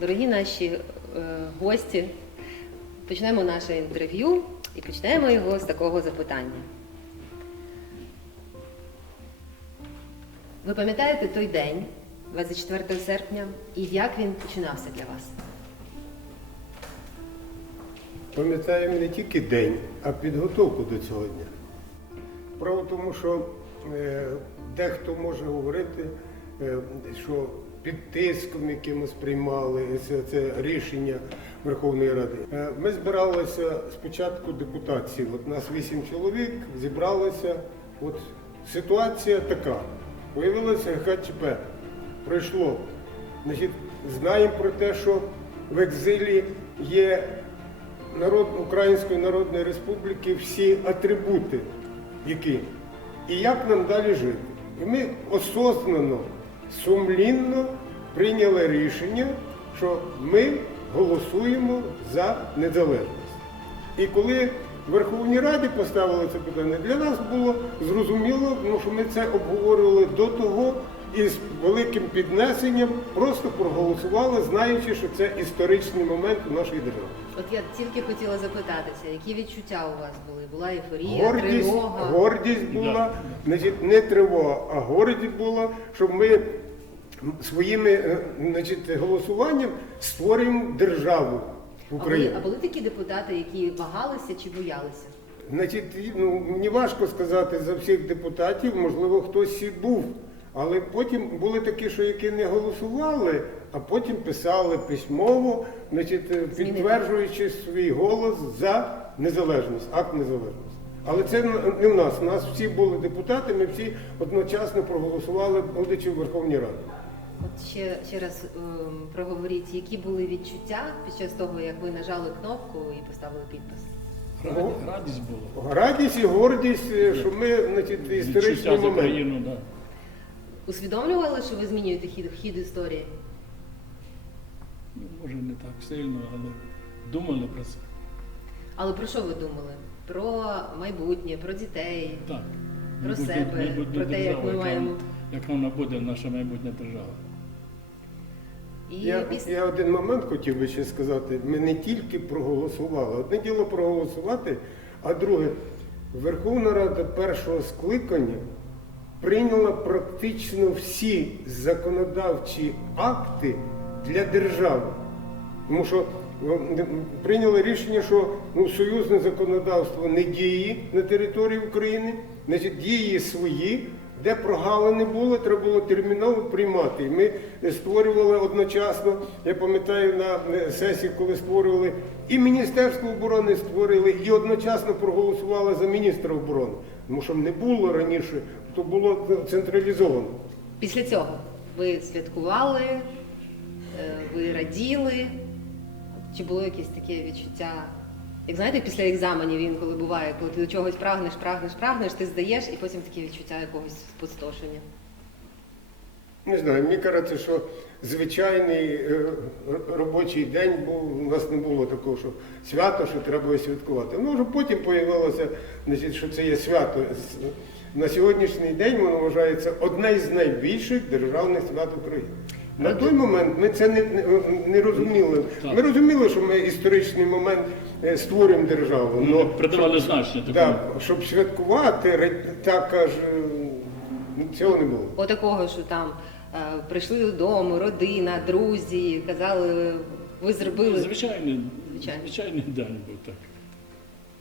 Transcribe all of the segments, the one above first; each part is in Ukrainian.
Дорогі наші е, гості, почнемо наше інтерв'ю і почнемо його з такого запитання. Ви пам'ятаєте той день, 24 серпня, і як він починався для вас? Пам'ятаємо не тільки день, а підготовку до цього дня. Право тому, що е, дехто може говорити, е, що під тиском якимось приймали це, це рішення Верховної Ради. Е, ми збиралися спочатку депутації. От нас вісім чоловік зібралися. От ситуація така. Появилося ГКЧП. Пройшло. Значить, знаємо про те, що в екзилі є народ Української Народної Республіки всі атрибути, які. І як нам далі жити? І ми осознано, сумлінно прийняли рішення, що ми голосуємо за незалежність. І коли в Верховній Раді поставили це питання, для нас було зрозуміло, тому що ми це обговорювали до того і з великим піднесенням просто проголосували, знаючи, що це історичний момент у нашій державі. От я тільки хотіла запитатися, які відчуття у вас були? Була ейфорія, Гордість, тривога? гордість була, значить, не тривога, а гордість була, щоб ми своїми е, значить, голосуванням створюємо державу А були, а були такі депутати, які вагалися чи боялися? Значить, ну, мені важко сказати за всіх депутатів, можливо, хтось і був. Але потім були такі, що які не голосували, а потім писали письмово, значить, е, підтверджуючи свій голос за незалежність, акт незалежності. Але це не в нас. У нас всі були депутати, ми всі одночасно проголосували, будучи в Верховній Раді. От ще, ще раз ем, проговоріть, які були відчуття під час того, як ви нажали кнопку і поставили підпис? Ну, Раді- Радість була. Радість і гордість, е, що ми, значить, історичний Відчуття за момент. країну, да. Усвідомлювали, що ви змінюєте хід, хід історії? Ну, може не так сильно, але думали про це. Але про що ви думали? Про майбутнє, про дітей. Так. Про Майбутнє- себе, майбутнє про те, як ми маємо. Яка вона буде, наша майбутня держава. І Я, після я один момент хотів би ще сказати. Ми не тільки проголосували. Одне діло проголосувати, а друге, Верховна Рада першого скликання прийняла практично всі законодавчі акти для держави. Тому що е, прийняли рішення, що ну, союзне законодавство не діє на території України, значить дії свої. Де прогалини були, треба було терміново приймати. І ми створювали одночасно, я пам'ятаю на е, сесії, коли створювали і Міністерство оборони створили, і одночасно проголосували за міністра оборони. Тому що не було раніше, то було централізовано. після цього ви святкували, е, ви раділи. Чи було якесь таке відчуття? Як знаєте, після екзаменів інколи буває, коли ти до чогось прагнеш, прагнеш, прагнеш, ти здаєш, і потім таке відчуття якогось спустошення. Не знаю, мені кажеться, що звичайний е, робочий день був, у нас не було такого, що свято, що треба святкувати. Ну, вже потім з'явилося, що це є свято. На сьогоднішній день воно вважається одне з найбільших державних свят України. На той момент ми це не, не, не розуміли. Так. Ми розуміли, що ми історичний момент е, створюємо державу. Ну, придавали значення такому. Да, щоб святкувати, так аж цього не було. Отакого, що там е, прийшли додому, родина, друзі, казали, ви зробили. Звичайний, звичайний день був так.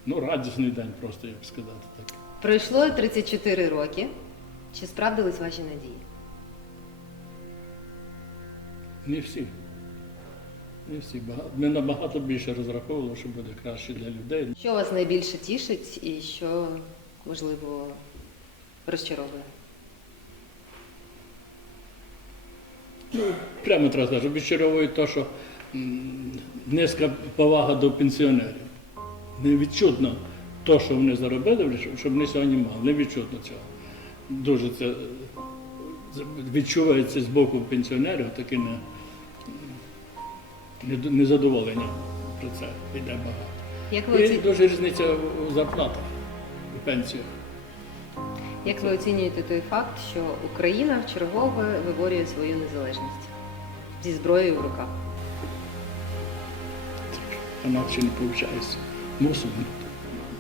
Ну, радісний день, просто як сказати так. Пройшло 34 роки. Чи справдились ваші надії? Не всі. Не всі. Багато. Ми набагато більше розраховували, що буде краще для людей. Що вас найбільше тішить і що, можливо, розчаровує? Ну, прямо треба сказати, відчаровує те, що низька повага до пенсіонерів. Невідчутно те, що вони заробили, щоб- вони сьогодні мали. Невідчутно цього. Дуже це відчувається з боку пенсіонерів таке не- незадоволення про це йде багато. Як ви, І оці... дуже різниця у зарплатах, у пенсіях. Як ви оцінюєте той факт, що Україна вчергове виборює свою незалежність зі зброєю в руках? інакше не виходить. Мусимо.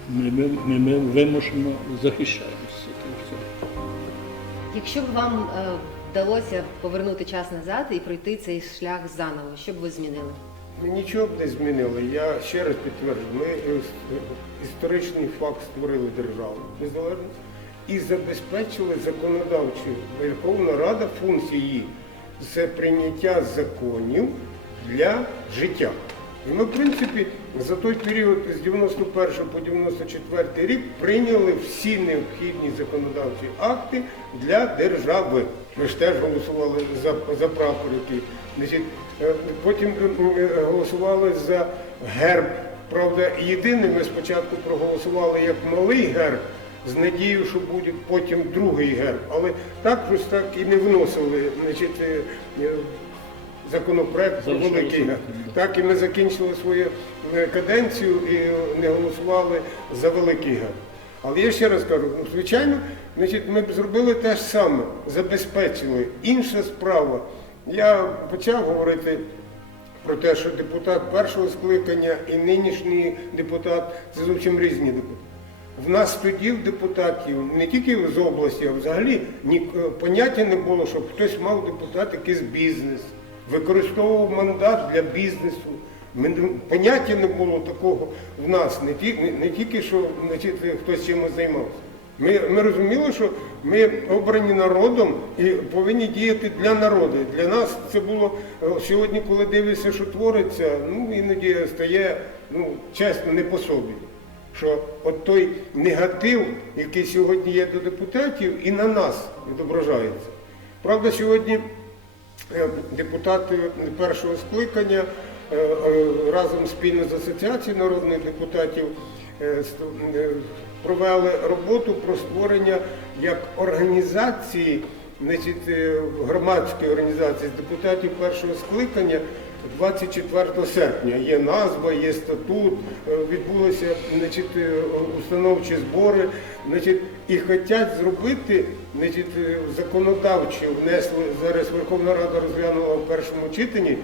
Ми, ми, ми, ми вимушено захищаємося. Якщо б вам е, вдалося повернути час назад і пройти цей шлях заново, що б ви змінили? Ми нічого б не змінили. Я ще раз підтверджую, ми е, історичний факт створили державу незалежність і забезпечили законодавчу Верховна Рада функції це прийняття законів для життя. І ми, в принципі, за той період з 91 по 94 рік прийняли всі необхідні законодавчі акти для держави. Ми ж теж голосували за, за прапор, який е, потім е, е, голосували за герб. Правда, єдине, ми спочатку проголосували як малий герб з надією, що буде потім другий герб. Але так щось так і не вносили значить, законопроект про великий герб. Так і ми закінчили свою е, каденцію і не голосували за великий герб. Але я ще раз кажу, ну, звичайно, значить, ми б зробили те ж саме, забезпечили. Інша справа. Я почав говорити про те, що депутат першого скликання і нинішній депутат це зовсім різні депутати. В нас тоді в депутатів не тільки з області, а взагалі ні е, поняття не було, щоб хтось мав депутат якийсь бізнес, використовував мандат для бізнесу. Поняття не було такого в нас, не, ті, не, тільки що значить, хтось чимось займався. Ми, ми розуміли, що ми обрані народом і повинні діяти для народу. Для нас це було е, сьогодні, коли дивишся, що твориться, ну іноді стає ну, чесно не по собі. Що от той негатив, який сьогодні є до депутатів, і на нас відображається. Правда, сьогодні депутати першого скликання е, е, разом спільно з асоціацією народних депутатів е, е, провели роботу про створення як організації, значить, е, громадської організації з депутатів першого скликання 24 серпня. Є назва, є статут, е, відбулися значить, е, установчі збори, значить, і хочуть зробити значить, е, законодавчо внесли зараз Верховна Рада розглянула в першому читанні,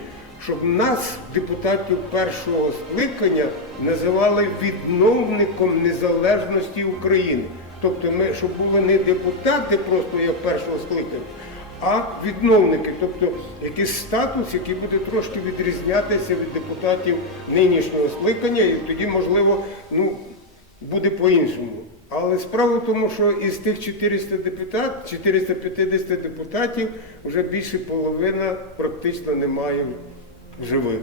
щоб нас, депутатів першого скликання, називали відновником незалежності України. Тобто ми, щоб були не депутати просто як першого скликання, а відновники, тобто якийсь статус, який буде трошки відрізнятися від депутатів нинішнього скликання, і тоді, можливо, ну, буде по-іншому. Але справа в тому, що із тих 400 депутат, 450 депутатів вже більше половина практично немає живих.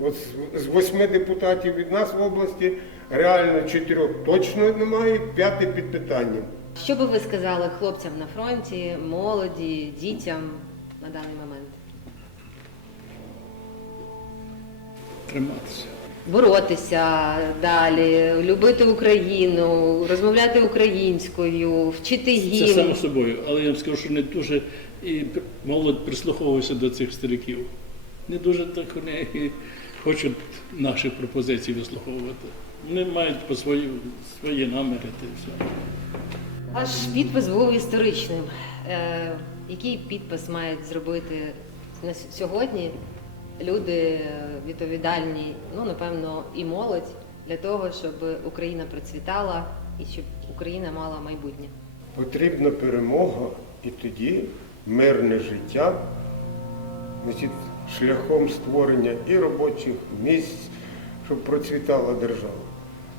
От з- восьми депутатів від нас в області реально чотирьох точно немає, п'ятий під питанням. Що би ви сказали хлопцям на фронті, молоді, дітям на даний момент? Триматися. Боротися далі, любити Україну, розмовляти українською, вчити Це само собою, але я вам скажу, що не дуже і молодь прислуховується до цих стариків. Не дуже так вони хочуть наших пропозицій вислуховувати. Вони мають по свої, свої наміри та все. Ваш підпис був історичним. Е, який підпис мають зробити на сьогодні люди е, відповідальні, ну напевно, і молодь для того, щоб Україна процвітала і щоб Україна мала майбутнє? Потрібна перемога і тоді мирне життя, значить, шляхом створення і робочих місць, щоб процвітала держава.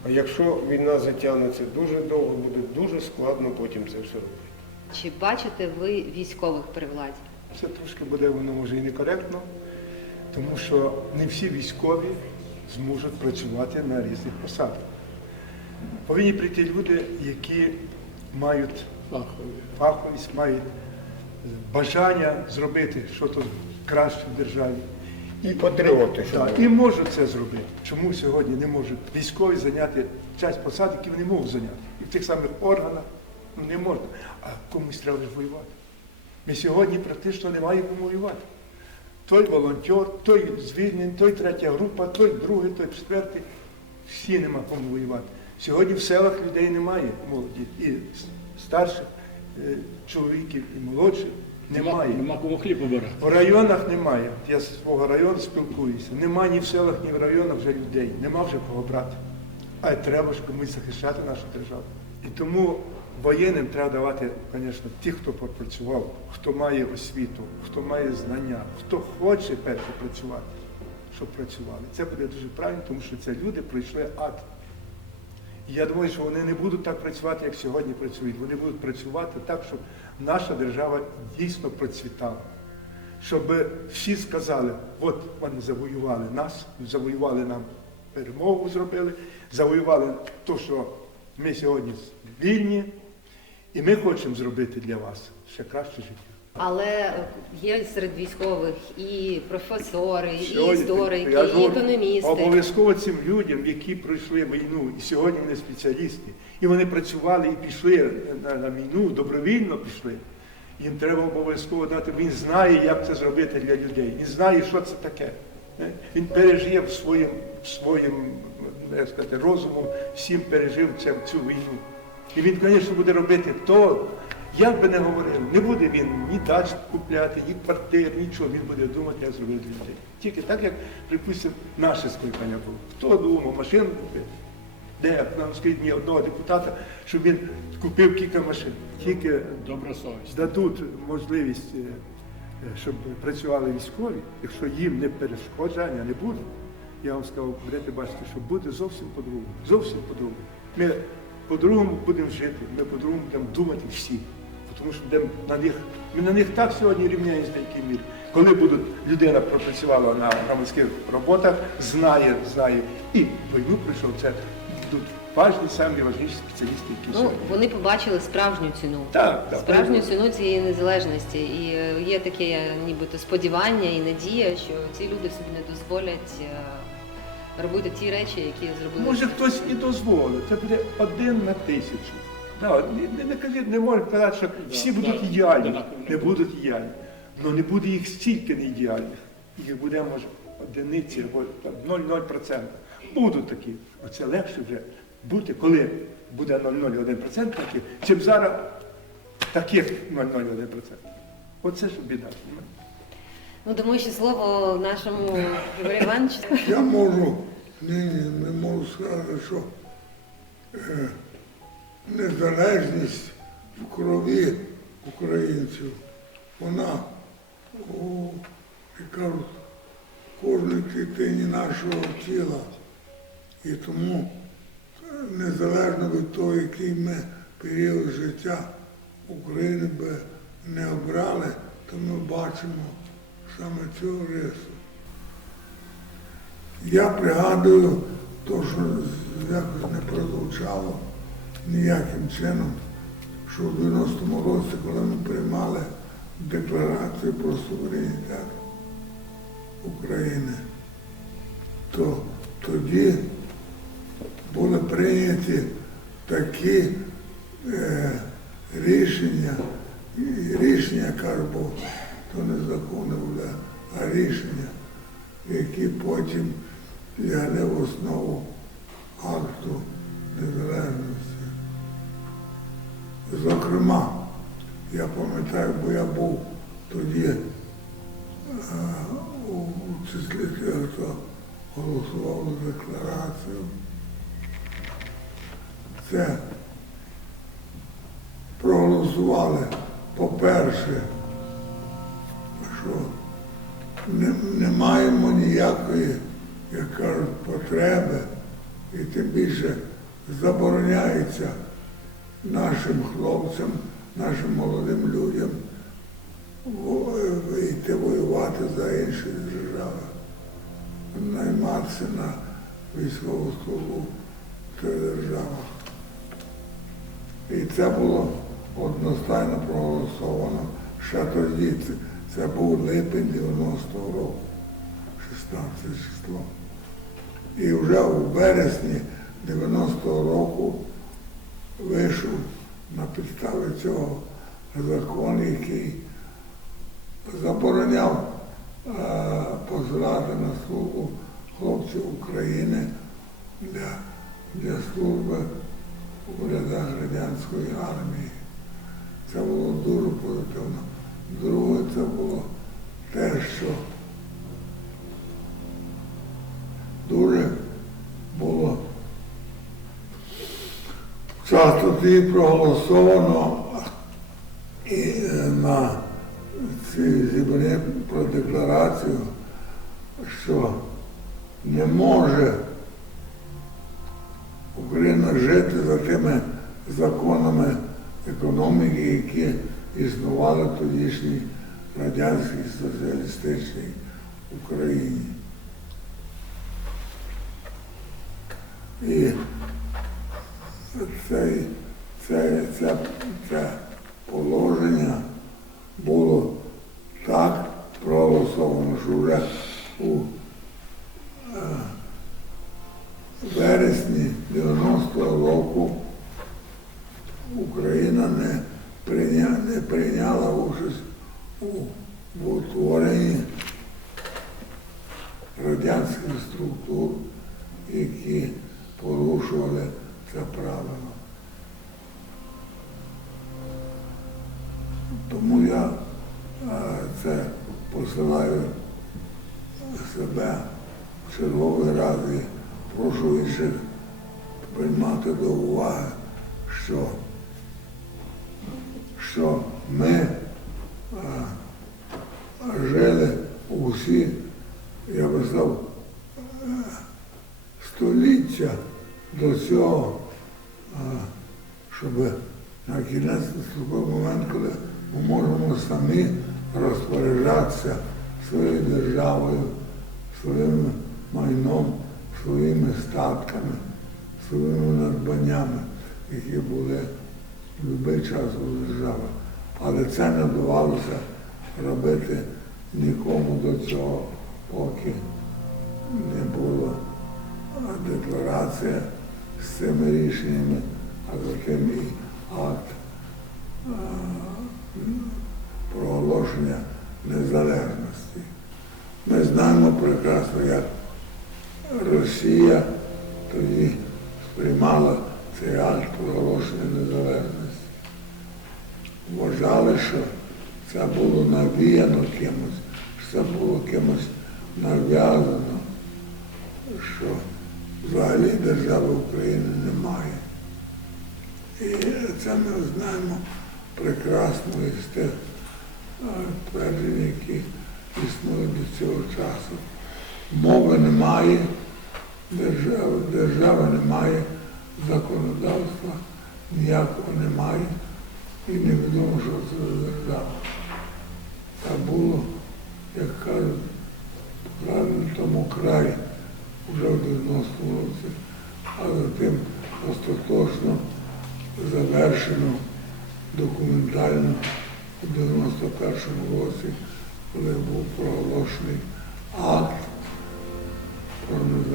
А якщо війна затягнеться дуже довго, буде дуже складно потім це все робити. Чи бачите ви військових при владі? Це трошки буде воно може і некоректно, тому що не всі військові зможуть працювати на різних посадах. Повинні прийти люди, які мають Фахові. фаховість, мають бажання зробити щось краще в державі. І патріоти, щоб Так, були. і можуть це зробити. Чому сьогодні не можуть військові зайняти часть посад, які вони можуть зайняти? І в тих самих органах ну, не можна. А комусь треба ж воювати. Ми сьогодні практично немає кому воювати. Той волонтер, той звільнений, той третя група, той другий, той четвертий. Всі нема кому воювати. Сьогодні в селах людей немає молоді, і старших е, чоловіків, і молодших. Немає. Нема кому хліб обирати. В районах немає. Я з свого району спілкуюся. Нема ні в селах, ні в районах вже людей. Нема вже кого брати. А треба ж комусь захищати нашу державу. І тому воєнним треба давати, звісно, ті, хто попрацював, хто має освіту, хто має знання, хто хоче перше працювати, щоб працювали. Це буде дуже правильно, тому що це люди пройшли ад. І я думаю, що вони не будуть так працювати, як сьогодні працюють. Вони будуть працювати так, щоб наша держава дійсно процвітала. Щоб всі сказали, от вони завоювали нас, завоювали нам перемогу зробили, завоювали те, що ми сьогодні вільні, і ми хочемо зробити для вас ще краще життя. Але є серед військових і професори, і історики, я і економісти. Обов'язково цим людям, які пройшли війну, і сьогодні вони спеціалісти, і вони працювали і пішли на, на війну, добровільно пішли. Їм треба обов'язково дати, він знає, як це зробити для людей. Він знає, що це таке. Е? Він пережив своїм, своїм як сказати, розумом, всім пережив цю війну. І він, звісно, буде робити то, як би не говорив, не буде він ні дач купляти, ні квартир, нічого. Він буде думати, як зробити для людей. Тільки так, як, припустимо, наше скликання було. Хто думав, машину купити? Де нам скажіть ні одного депутата, щоб він купив кілька машин. Тільки Добра совість. дадуть можливість, е, е, щоб працювали військові, якщо їм не перешкоджання не буде, я вам сказав, будете бачити, що буде зовсім по-другому. Зовсім по-другому. Ми по-другому будемо жити, ми по-другому будемо думати всі. Тому що будемо на них, ми на них так сьогодні рівняємося на якій мірі. Коли будуть, людина пропрацювала на громадських роботах, знає, знає, і війну прийшов, це будуть важні, самі важніші спеціалісти, які Ну, сьогодні. вони побачили справжню ціну. Так, так. Справжню ціну цієї незалежності. І е, є таке нібито сподівання і надія, що ці люди собі не дозволять е, робити ті речі, які зробили. Може хтось і дозволить, це буде один на тисячу. Да, не, не, не кажіть, не можна казати, що всі будуть ідеальні. не Не будуть ідеальні. Але не буде їх стільки не ідеальних. Їх буде, може, одиниці або 0,0%. Будуть такі. Оце легше вже бути, коли буде 0,01% таких, чим зараз таких 0,01%. Оце ж біда. Ну тому що слово нашому Ігорю Івановичу. Я можу, нині не можу сказати, що е, незалежність в крові українців, вона у, кажуть, кожній клітині нашого тіла. І тому незалежно від того, який ми період життя України би не обрали, то ми бачимо саме цю рису. Я пригадую то, що якось не прозвучало ніяким чином, що в 90-му році, коли ми приймали декларацію про суверенітет України, то тоді були прийняті такі е, рішення, рішення, кажу, бо то не закони були, а рішення, які потім лягли в основу акту незалежності. Зокрема, я пам'ятаю, бо я був тоді е, у числі тих, хто голосував за декларацію. Це проголосували, по-перше, що не, не маємо ніякої, як кажуть, потреби, і тим більше забороняється нашим хлопцям, нашим молодим людям во- йти воювати за інші держави, найматися на військову службу в тих державах. І це було одностайно проголосовано ще тоді. Це був липень 90-го року, 16 число. І вже у вересні 90-го року вийшов на підставі цього закон, який забороняв е, посилати на службу хлопців України для, для служби в рядах радянської армії. Це було дуже позитивно. Друге, це було те, що дуже було часто тоді проголосовано і е, на цій зібранні про декларацію, що не може Україна жити за тими законами економіки, які існували в тодішній радянській соціалістичній Україні. І це, це, це, це положення було так проголосовано, що вже у е, вересні 90-го року Україна не, прийня, не прийняла участь у, в утворенні радянських структур, які порушували це правило. Раз і прошу інших приймати до уваги, що, що ми е, жили усі, я би сказав, століття до цього, е, щоб на кінець наступив момент, коли ми можемо самі розпоряджатися своєю державою, своїм майном, своїми статками, своїми надбаннями, які були в будь-який час у держави. Але це не вдавалося робити нікому до цього, поки не було декларація з цими рішеннями, а затим і акт проголошення незалежності. Ми знаємо прекрасно, як Росія тоді сприймала цей акт проголошення незалежності. Вважали, що це було навіяно кимось, що це було кимось нав'язано, що взагалі держави України немає. І це ми знаємо прекрасно із тих е, тверджень, які існують до цього часу. Мови немає, держави, держави немає, законодавства ніякого немає. І невідомо, що це держава. Та було, як кажуть, правильно тому краї вже в 90-му році, а затим остаточно завершено документально у 91-му році, коли був проголошений акт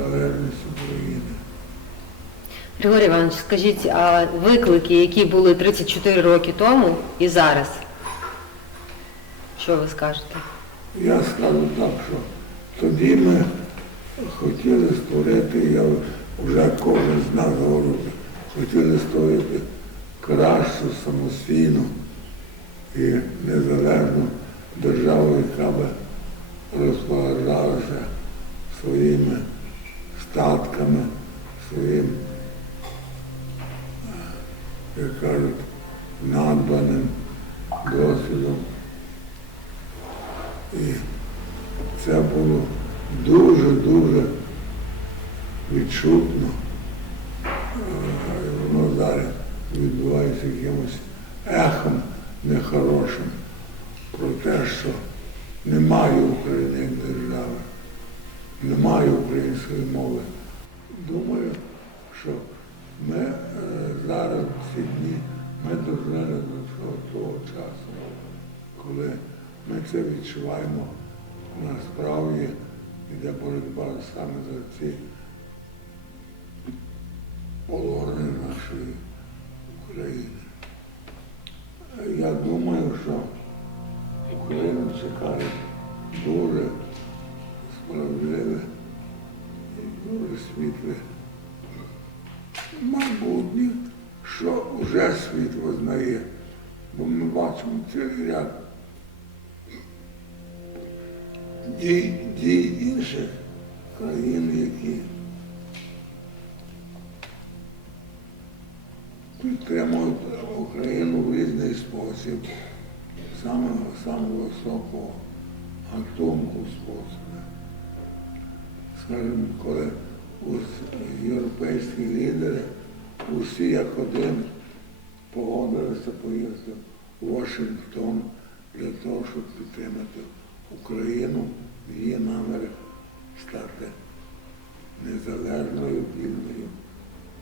незалежність України. Григорій Іванович, скажіть, а виклики, які були 34 роки тому і зараз? Що ви скажете? Я скажу так, що тоді ми хотіли створити, я вже кожен з нас говорив, хотіли створити кращу, самостійну і незалежну державу, яка би розпоряджалася своїми статками, своїм, е, як кажуть, надбаним досвідом. І це було дуже-дуже відчутно. Е, Воно зараз відбувається якимось ехом нехорошим про те, що немає України як держави, немає української мови. Думаю, що ми е, зараз ці дні ми дожили до того часу, коли ми це відчуваємо насправді йде боротьба саме за ці положення нашої України. Я думаю, що Україну чекає дуже справедливе і дуже світле. Майбутнє, що вже світ визнає, бо ми бачимо цілий ряд. Дій, дій інших країн, які підтримують Україну в різний спосіб, саме, саме високого гатунку способу. Скажімо, коли європейські лідери усі як один погодилися поїхати у Вашингтон для того, щоб підтримати Україну в її намірах стати незалежною вільною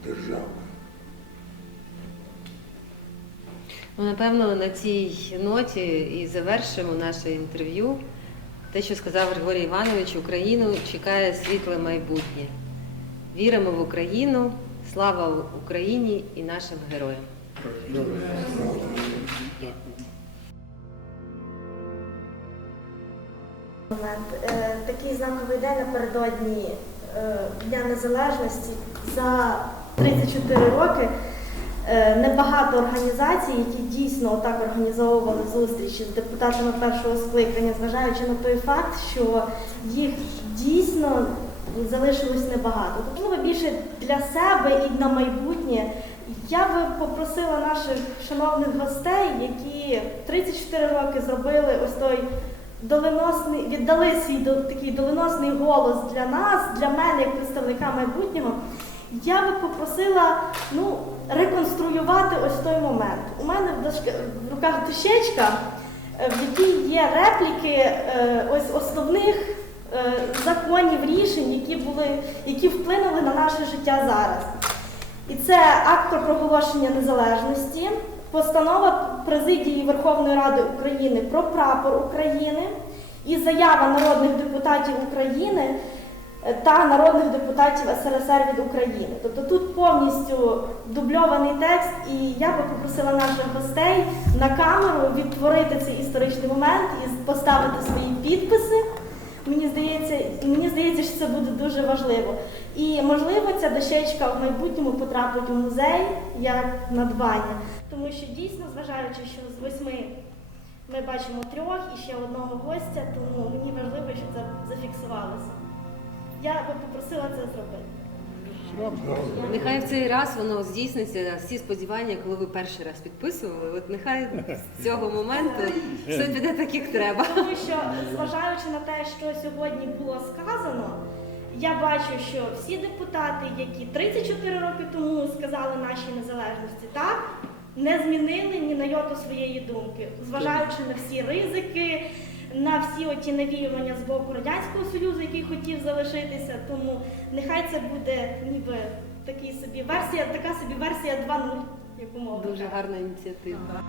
державою. Ну, напевно, на цій ноті і завершимо наше інтерв'ю. Те, що сказав Григорій Іванович, Україну чекає світле майбутнє. Віримо в Україну, слава Україні і нашим героям. Е, Такий знаковий день напередодні е, Дня Незалежності. За 34 роки е, небагато організацій, які дійсно так організовували зустрічі з депутатами першого скликання, зважаючи на той факт, що їх дійсно залишилось небагато. Тобто більше для себе і на майбутнє. Я би попросила наших шановних гостей, які 34 роки зробили ось той доленосний, віддали свій такий доленосний голос для нас, для мене, як представника майбутнього, я би попросила ну, реконструювати ось той момент. У мене в, дошки- в руках дощечка, е, в якій є репліки е, ось основних законів, рішень, які, були, які вплинули на наше життя зараз. І це акт про проголошення незалежності, постанова президії Верховної Ради України про прапор України і заява народних депутатів України е, та народних депутатів СРСР від України. Тобто тут повністю дубльований текст, і я би попросила наших гостей на камеру відтворити цей історичний момент і поставити свої підписи. Мені здається, мені здається, що це буде дуже важливо. І можливо, ця дощечка в майбутньому потрапить у музей як надбання. Тому що дійсно, зважаючи, що з восьми ми бачимо трьох і ще одного гостя, тому мені важливо, щоб це зафіксувалося. Я би попросила це зробити. Нехай в цей раз воно здійсниться всі сподівання, коли ви перший раз підписували. От нехай з цього моменту все піде так, як треба. Тому що, зважаючи на те, що сьогодні було сказано, я бачу, що всі депутати, які 34 роки тому сказали нашій незалежності, так не змінили ні на йоту своєї думки, зважаючи на всі ризики, на всі оті навіювання з боку радянського союзу, який хотів залишитися. Тому нехай це буде ніби такий собі версія, така собі версія 2.0, яку мову. Дуже гарна ініціатива.